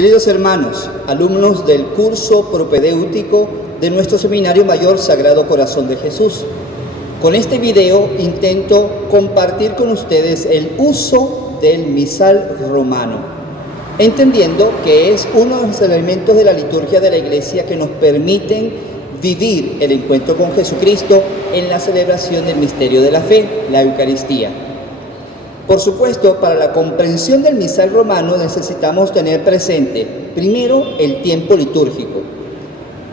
Queridos hermanos, alumnos del curso propedéutico de nuestro Seminario Mayor Sagrado Corazón de Jesús, con este video intento compartir con ustedes el uso del misal romano, entendiendo que es uno de los elementos de la liturgia de la Iglesia que nos permiten vivir el encuentro con Jesucristo en la celebración del misterio de la fe, la Eucaristía. Por supuesto, para la comprensión del misal romano necesitamos tener presente, primero, el tiempo litúrgico.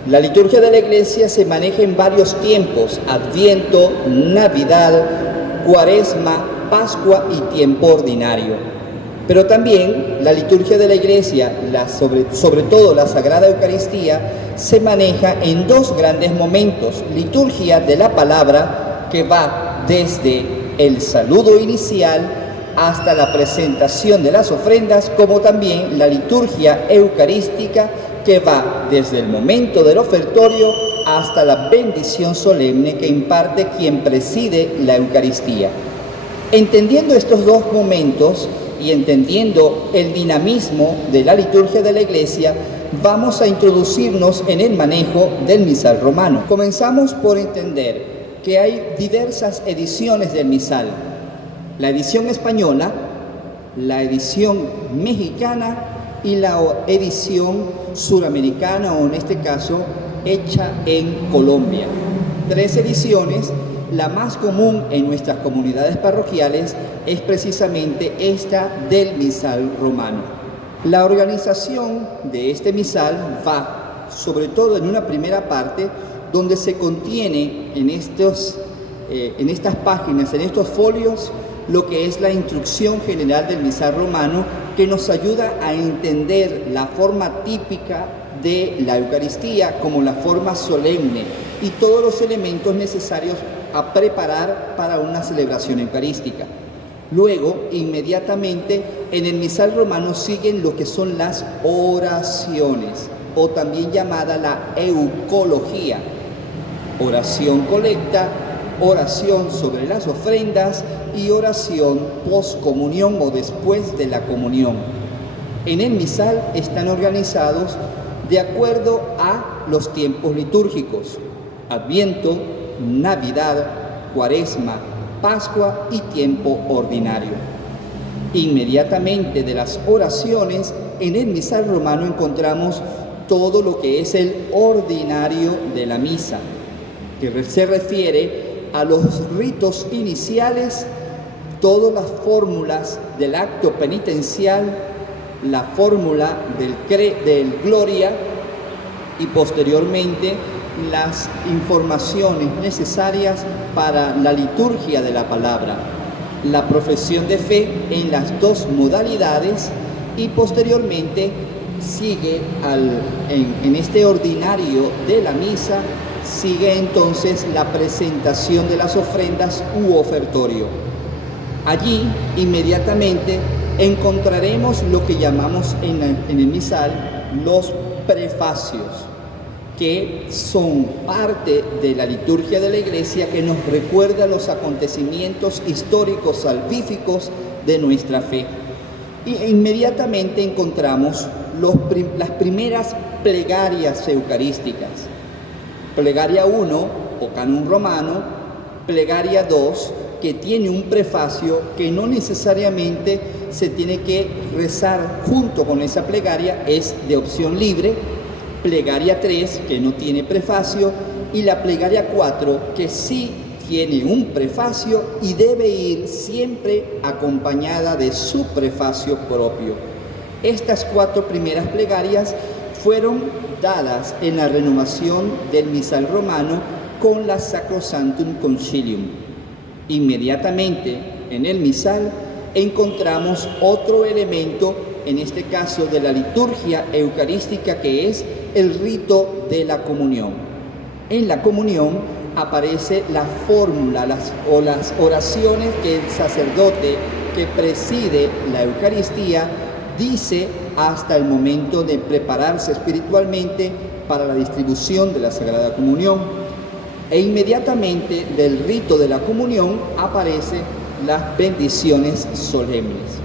La liturgia de la Iglesia se maneja en varios tiempos: Adviento, Navidad, Cuaresma, Pascua y tiempo ordinario. Pero también la liturgia de la Iglesia, sobre todo la Sagrada Eucaristía, se maneja en dos grandes momentos: liturgia de la palabra, que va desde el saludo inicial hasta la presentación de las ofrendas, como también la liturgia eucarística, que va desde el momento del ofertorio hasta la bendición solemne que imparte quien preside la Eucaristía. Entendiendo estos dos momentos y entendiendo el dinamismo de la liturgia de la Iglesia, vamos a introducirnos en el manejo del misal romano. Comenzamos por entender que hay diversas ediciones del misal: la edición española, la edición mexicana y la edición suramericana, o en este caso hecha en Colombia. Tres ediciones. La más común en nuestras comunidades parroquiales es precisamente esta del misal romano. La organización de este misal va sobre todo en una primera parte donde se contiene en estas páginas, en estos folios, lo que es la instrucción general del misal romano, que nos ayuda a entender la forma típica de la Eucaristía como la forma solemne y todos los elementos necesarios a preparar para una celebración eucarística. Luego, inmediatamente, en el misal romano siguen lo que son las oraciones, o también llamada la eucología: oración colecta, oración sobre las ofrendas y oración poscomunión o después de la comunión. En el misal están organizados de acuerdo a los tiempos litúrgicos: Adviento, Navidad, Cuaresma, Pascua y tiempo ordinario. Inmediatamente de las oraciones, en el misal romano encontramos todo lo que es el ordinario de la misa, que se refiere a los ritos iniciales, todas las fórmulas del acto penitencial, la fórmula del Gloria y posteriormente las informaciones necesarias para la liturgia de la palabra, la profesión de fe en las dos modalidades, y posteriormente sigue en este ordinario de la misa, sigue entonces la presentación de las ofrendas u ofertorio. Allí inmediatamente encontraremos lo que llamamos en el misal los prefacios, que son parte de la liturgia de la Iglesia, que nos recuerda los acontecimientos históricos salvíficos de nuestra fe. Y inmediatamente encontramos las primeras plegarias eucarísticas: plegaria 1 o canon romano, plegaria 2, que tiene un prefacio que no necesariamente se tiene que rezar junto con esa plegaria, es de opción libre; plegaria 3, que no tiene prefacio; y la plegaria 4, que sí tiene un prefacio y debe ir siempre acompañada de su prefacio propio. Estas cuatro primeras plegarias fueron dadas en la renovación del misal romano con la Sacrosanctum Concilium. Inmediatamente en el misal encontramos otro elemento, en este caso de la liturgia eucarística, que es el rito de la comunión. En la comunión aparece la fórmula las oraciones que el sacerdote que preside la Eucaristía dice hasta el momento de prepararse espiritualmente para la distribución de la Sagrada Comunión. E inmediatamente del rito de la comunión aparecen las bendiciones solemnes.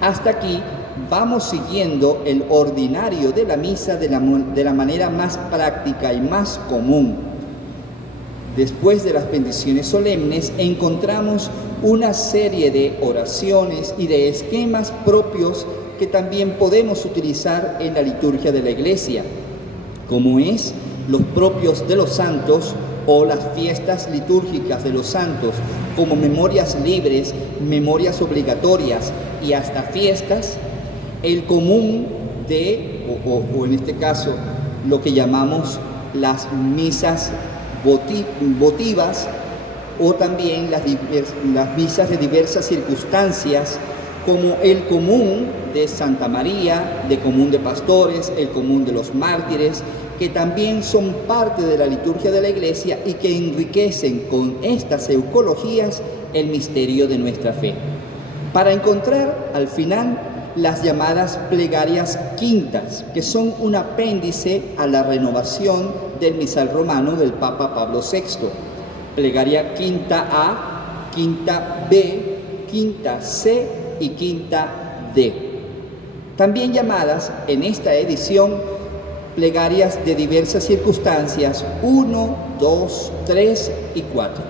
Hasta aquí vamos siguiendo el ordinario de la misa de la manera más práctica y más común. Después de las bendiciones solemnes encontramos una serie de oraciones y de esquemas propios que también podemos utilizar en la liturgia de la Iglesia, como es los propios de los santos o las fiestas litúrgicas de los santos, como memorias libres, memorias obligatorias y hasta fiestas, el común de, o en este caso, lo que llamamos las misas votivas, o también las misas de diversas circunstancias, como el común de Santa María, el común de pastores, el común de los mártires, que también son parte de la liturgia de la Iglesia y que enriquecen con estas eucologías el misterio de nuestra fe. Para encontrar al final las llamadas plegarias quintas, que son un apéndice a la renovación del misal romano del Papa Pablo VI. Plegaria quinta A, quinta B, quinta C y quinta D. También llamadas en esta edición plegarias de diversas circunstancias 1, 2, 3 y 4.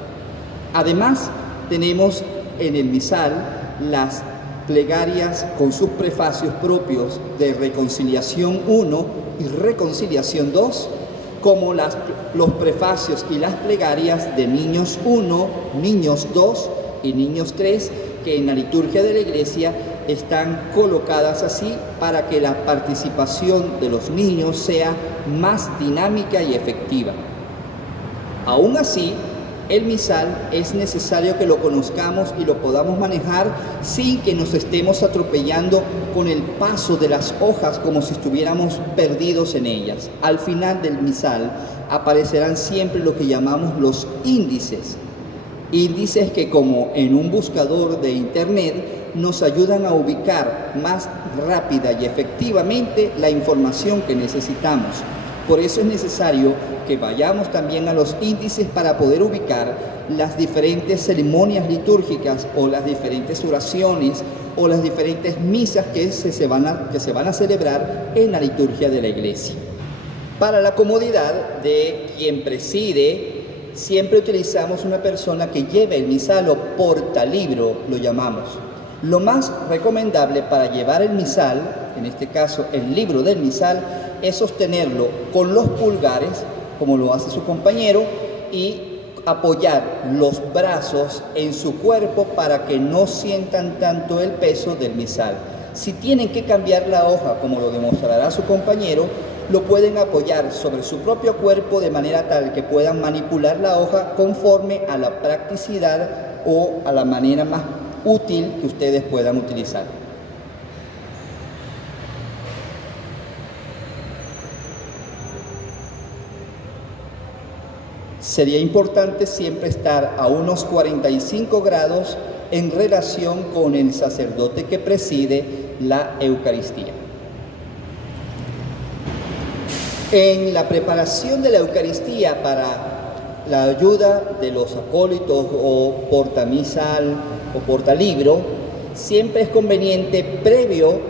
Además, tenemos en el misal las plegarias con sus prefacios propios de reconciliación 1 y reconciliación 2, como los prefacios y las plegarias de niños 1, niños 2 y niños 3, que en la liturgia de la Iglesia están colocadas así para que la participación de los niños sea más dinámica y efectiva. Aún así, el misal es necesario que lo conozcamos y lo podamos manejar sin que nos estemos atropellando con el paso de las hojas como si estuviéramos perdidos en ellas. Al final del misal aparecerán siempre lo que llamamos los índices. Índices que, como en un buscador de internet, nos ayudan a ubicar más rápida y efectivamente la información que necesitamos. Por eso es necesario que vayamos también a los índices para poder ubicar las diferentes ceremonias litúrgicas o las diferentes oraciones o las diferentes misas que se van a celebrar en la liturgia de la Iglesia. Para la comodidad de quien preside, siempre utilizamos una persona que lleve el misal o portalibro, lo llamamos. Lo más recomendable para llevar el misal, en este caso el libro del misal, es sostenerlo con los pulgares, como lo hace su compañero, y apoyar los brazos en su cuerpo para que no sientan tanto el peso del misal. Si tienen que cambiar la hoja, como lo demostrará su compañero, lo pueden apoyar sobre su propio cuerpo de manera tal que puedan manipular la hoja conforme a la practicidad o a la manera más útil que ustedes puedan utilizar. Sería importante siempre estar a unos 45 grados en relación con el sacerdote que preside la Eucaristía. En la preparación de la Eucaristía para la ayuda de los acólitos o portamisal o portalibro, siempre es conveniente previo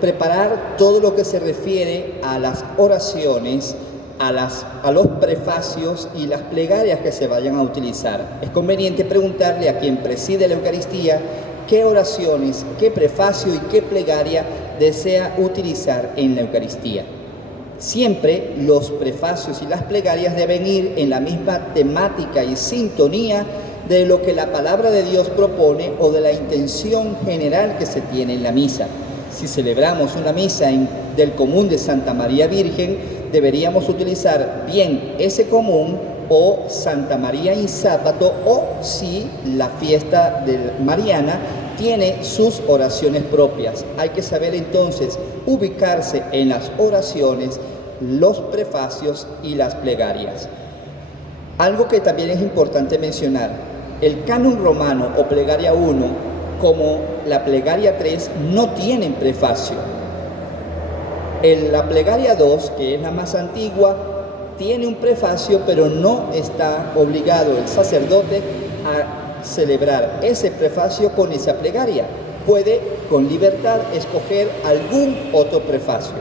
preparar todo lo que se refiere a las oraciones, a los prefacios y las plegarias que se vayan a utilizar. Es conveniente preguntarle a quien preside la Eucaristía qué oraciones, qué prefacio y qué plegaria desea utilizar en la Eucaristía. Siempre los prefacios y las plegarias deben ir en la misma temática y sintonía de lo que la palabra de Dios propone o de la intención general que se tiene en la misa. Si celebramos una misa del común de Santa María Virgen, deberíamos utilizar bien ese común o Santa María in Sábato, o si la fiesta mariana tiene sus oraciones propias. Hay que saber entonces ubicarse en las oraciones, los prefacios y las plegarias. Algo que también es importante mencionar, el canon romano o plegaria 1 como la plegaria 3 no tienen prefacio. La plegaria 2, que es la más antigua, tiene un prefacio, pero no está obligado el sacerdote a celebrar ese prefacio con esa plegaria. puede con libertad escoger algún otro prefacio.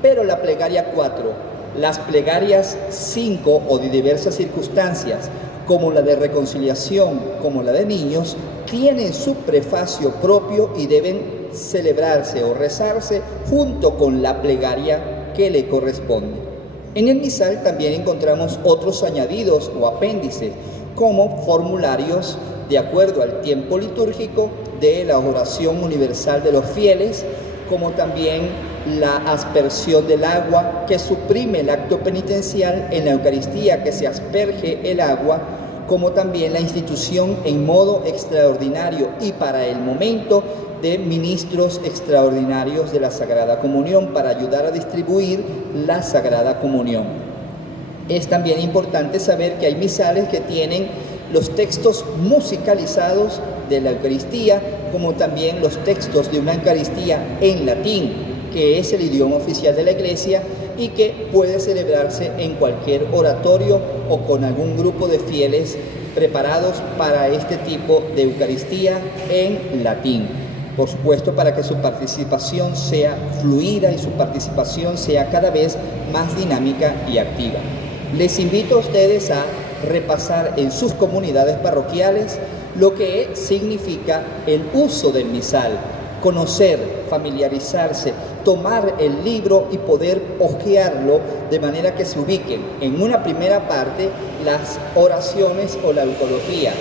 Pero la plegaria 4, las plegarias 5 o de diversas circunstancias, como la de reconciliación, como la de niños, tienen su prefacio propio y deben celebrarse o rezarse junto con la plegaria que le corresponde. En el misal también encontramos otros añadidos o apéndices, como formularios de acuerdo al tiempo litúrgico de la oración universal de los fieles, como también la aspersión del agua, que suprime el acto penitencial en la Eucaristía, que se asperge el agua, como también la institución en modo extraordinario y para el momento de ministros extraordinarios de la Sagrada Comunión para ayudar a distribuir la Sagrada Comunión. Es también importante saber que hay misales que tienen los textos musicalizados de la Eucaristía, como también los textos de una Eucaristía en latín, que es el idioma oficial de la Iglesia y que puede celebrarse en cualquier oratorio o con algún grupo de fieles preparados para este tipo de Eucaristía en latín. Por supuesto, para que su participación sea fluida y su participación sea cada vez más dinámica y activa. Les invito a ustedes a repasar en sus comunidades parroquiales lo que significa el uso del misal, conocer, familiarizarse, tomar el libro y poder hojearlo de manera que se ubiquen en una primera parte las oraciones o la liturgia,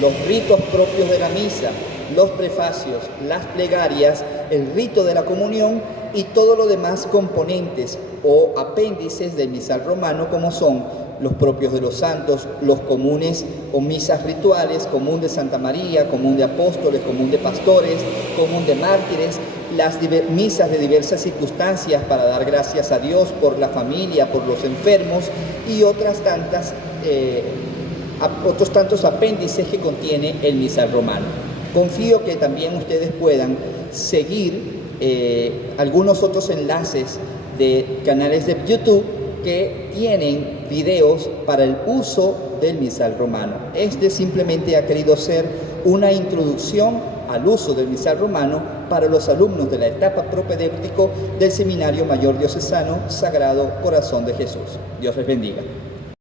los ritos propios de la misa, los prefacios, las plegarias, el rito de la comunión y todo lo demás componentes o apéndices del misal romano, como son los propios de los santos, los comunes o misas rituales, común de Santa María, común de apóstoles, común de pastores, común de mártires, las misas de diversas circunstancias para dar gracias a Dios por la familia, por los enfermos y otros tantos apéndices que contiene el misal romano. Confío que también ustedes puedan seguir algunos otros enlaces de canales de YouTube que tienen videos para el uso del misal romano. Este simplemente ha querido ser una introducción al uso del misal romano para los alumnos de la etapa propedéutico del Seminario Mayor Diocesano Sagrado Corazón de Jesús. Dios les bendiga.